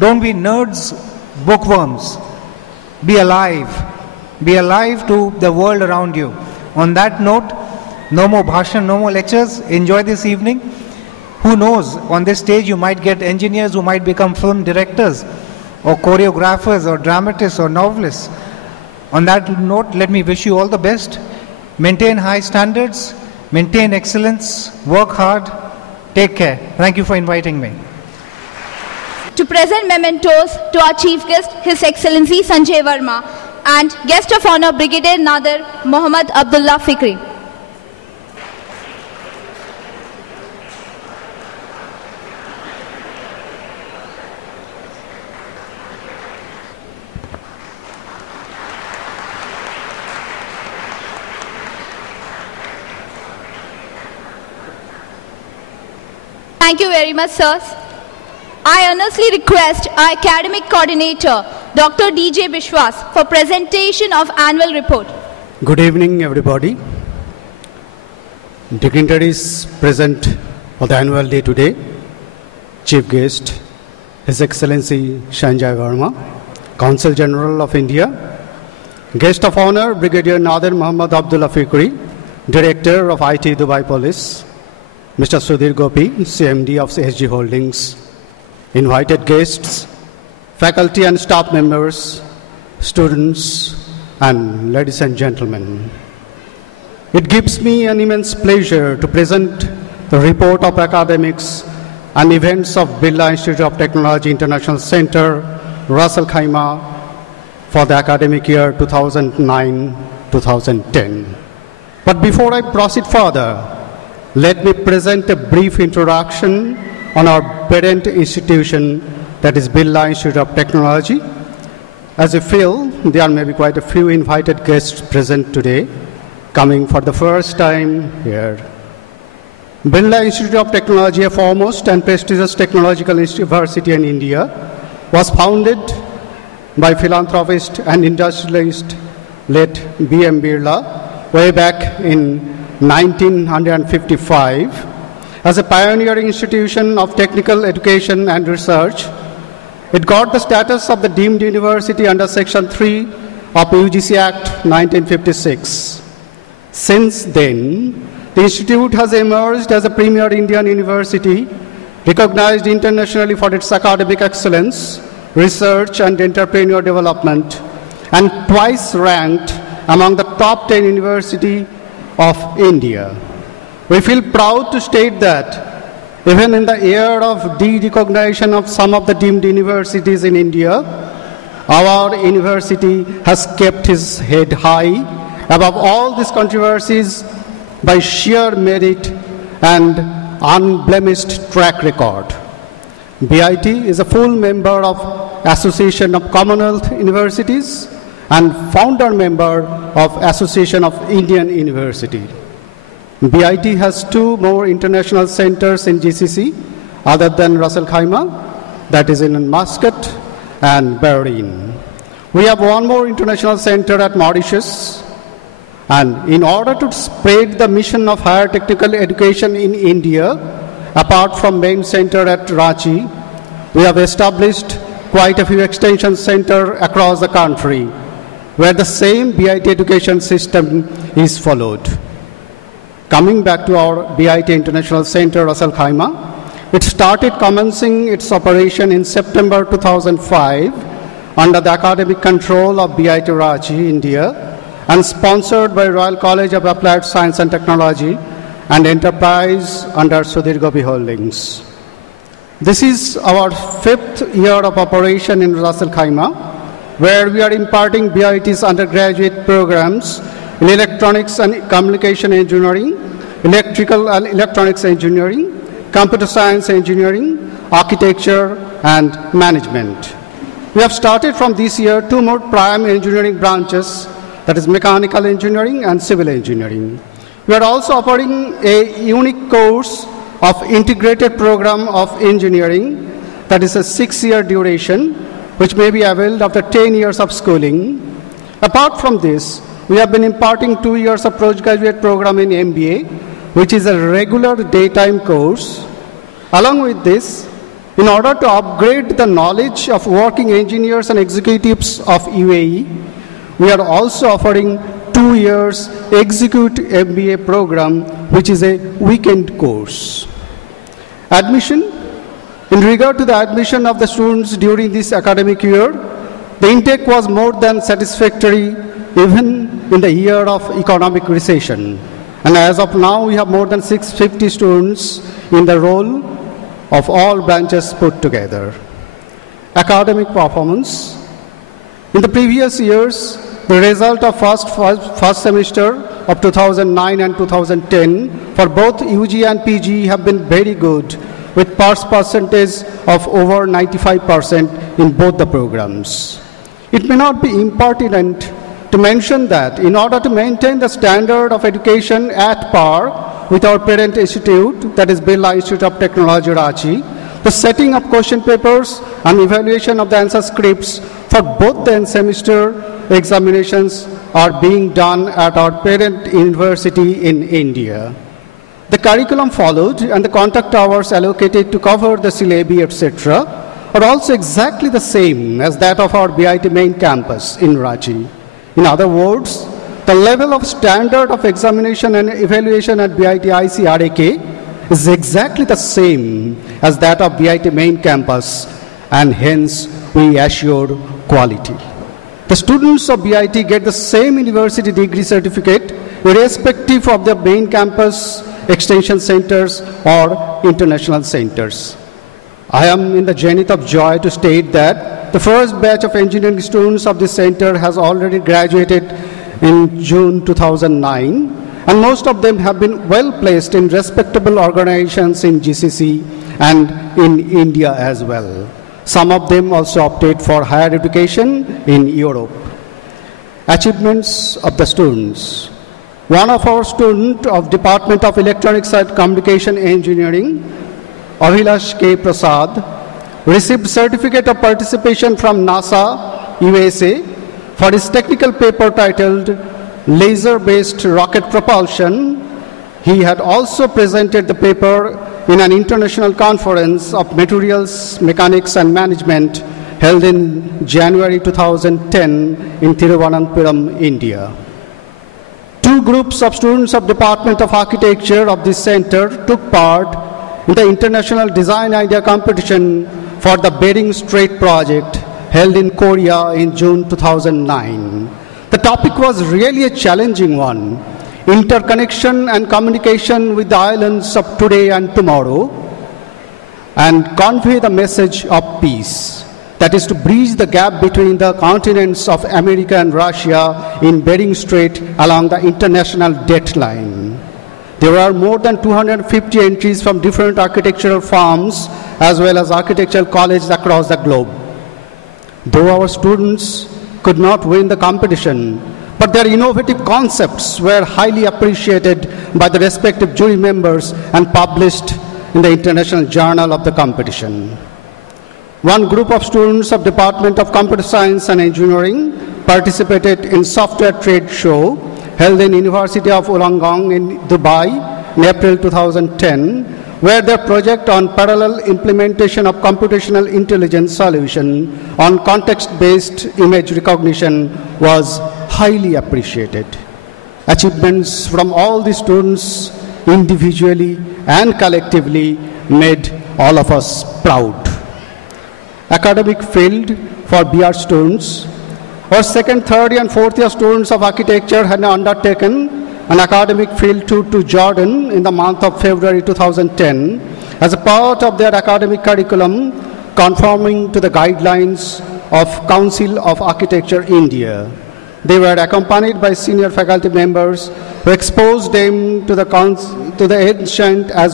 Don't be nerds, bookworms. Be alive. Be alive to the world around you. On that note, no more bhashan, no more lectures. Enjoy this evening. Who knows, on this stage you might get engineers who might become film directors or choreographers or dramatists or novelists. On that note, let me wish you all the best. Maintain high standards, maintain excellence, work hard, take care. Thank you for inviting me. To present mementos to our chief guest, His Excellency Sanjay Verma, and guest of honor, Brigadier Nadir Muhammad Abdullah Fikri. Thank you very much, sirs. I earnestly request our academic coordinator, Dr. D.J. Bishwas, for presentation of annual report. Good evening, everybody. Dignitaries present for the annual day today. Chief guest, His Excellency Sanjay Verma, Consul General of India. Guest of honor, Brigadier Nadir Muhammad Abdullah Fikri, Director of IT Dubai Police. Mr. Sudhir Gopi, CMD of SG Holdings. Invited guests, faculty and staff members, students, and ladies and gentlemen. It gives me an immense pleasure to present the report of academics and events of Birla Institute of Technology International Center, Ras Al Khaimah, for the academic year 2009-2010. But before I proceed further, let me present a brief introduction on our parent institution, that is Birla Institute of Technology. As you feel, there may be quite a few invited guests present today, coming for the first time here. Birla Institute of Technology, a foremost and prestigious technological university in India, was founded by philanthropist and industrialist late B.M. Birla way back in 1955 as a pioneering institution of technical education and research. It got the status of the deemed university under Section 3 of UGC Act 1956. Since then, the institute has emerged as a premier Indian university, recognized internationally for its academic excellence, research and entrepreneur development, and twice ranked among the top 10 universities of India. We feel proud to state that even in the era of de-recognition of some of the deemed universities in India, our university has kept its head high above all these controversies by sheer merit and unblemished track record. BIT is a full member of Association of Commonwealth Universities and founder member of Association of Indian University. BIT has 2 more international centers in GCC other than Ras Al Khaimah, that is in Muscat and Bahrain. We have 1 more international center at Mauritius, and in order to spread the mission of higher technical education in India, apart from main center at Ranchi, we have established quite a few extension centers across the country, where the same BIT education system is followed. Coming back to our BIT International Center, Ras Al Khaimah, it started commencing its operation in September 2005 under the academic control of BIT Ranchi, India, and sponsored by Royal College of Applied Science and Technology and Enterprise under Sudhir Gopi Holdings. This is our 5th year of operation in Ras Al Khaimah, where we are imparting BIT's undergraduate programs in electronics and communication engineering, electrical and electronics engineering, computer science engineering, architecture, and management. We have started from this year 2 more prime engineering branches, that is mechanical engineering and civil engineering. We are also offering a unique course of integrated program of engineering, that is a 6-year duration, which may be availed after 10 years of schooling. Apart from this, we have been imparting 2 years of postgraduate program in MBA, which is a regular daytime course. Along with this, In order to upgrade the knowledge of working engineers and executives of UAE, we are also offering 2 years Execute MBA program, which is a weekend course. Admission. In regard to the admission of the students during this academic year, the intake was more than satisfactory even in the year of economic recession. And as of now, we have more than 650 students in the roll of all branches put together. Academic performance. In the previous years, the result of first semester of 2009 and 2010 for both UG and PG have been very good, with pass percentage of over 95% in both the programs. It may not be impertinent to mention that in order to maintain the standard of education at par with our parent institute, that is Birla Institute of Technology, Ranchi, the setting of question papers and evaluation of the answer scripts for both the end semester examinations are being done at our parent university in India. The curriculum followed and the contact hours allocated to cover the syllabi, etc., are also exactly the same as that of our BIT main campus in Ranchi. In other words, the level of standard of examination and evaluation at BIT IC RAK is exactly the same as that of BIT main campus, and hence we assure quality. The students of BIT get the same university degree certificate irrespective of their main campus, extension centers, or international centers. I am in the zenith of joy to state that the first batch of engineering students of this center has already graduated in June 2009, and most of them have been well placed in respectable organizations in GCC and in India as well. Some of them also opted for higher education in Europe. Achievements of the students. One of our students of Department of Electronics and Communication Engineering, Abhilash K. Prasad, received certificate of participation from NASA, USA, for his technical paper titled Laser-Based Rocket Propulsion. He had also presented the paper in an international conference of materials, mechanics, and management held in January 2010 in Thiruvananthapuram, India. 2 groups of students of Department of Architecture of this center took part in the International Design Idea Competition for the Bering Strait project held in Korea in June 2009. The topic was really a challenging one: interconnection and communication with the islands of today and tomorrow, and convey the message of peace. That is to bridge the gap between the continents of America and Russia in Bering Strait along the international deadline. There are more than 250 entries from different architectural firms as well as architectural colleges across the globe. Though our students could not win the competition, but their innovative concepts were highly appreciated by the respective jury members and published in the International Journal of the competition. One group of students of Department of Computer Science and Engineering participated in Software Trade Show held in University of Wollongong in Dubai in April 2010, where their project on parallel implementation of computational intelligence solution on context-based image recognition was highly appreciated. Achievements from all the students individually and collectively made all of us proud. Academic field for BR students. Our second, third, and fourth year students of architecture had undertaken an academic field tour to Jordan in the month of February 2010 as a part of their academic curriculum conforming to the guidelines of Council of Architecture India. They were accompanied by senior faculty members who exposed them to the ancient as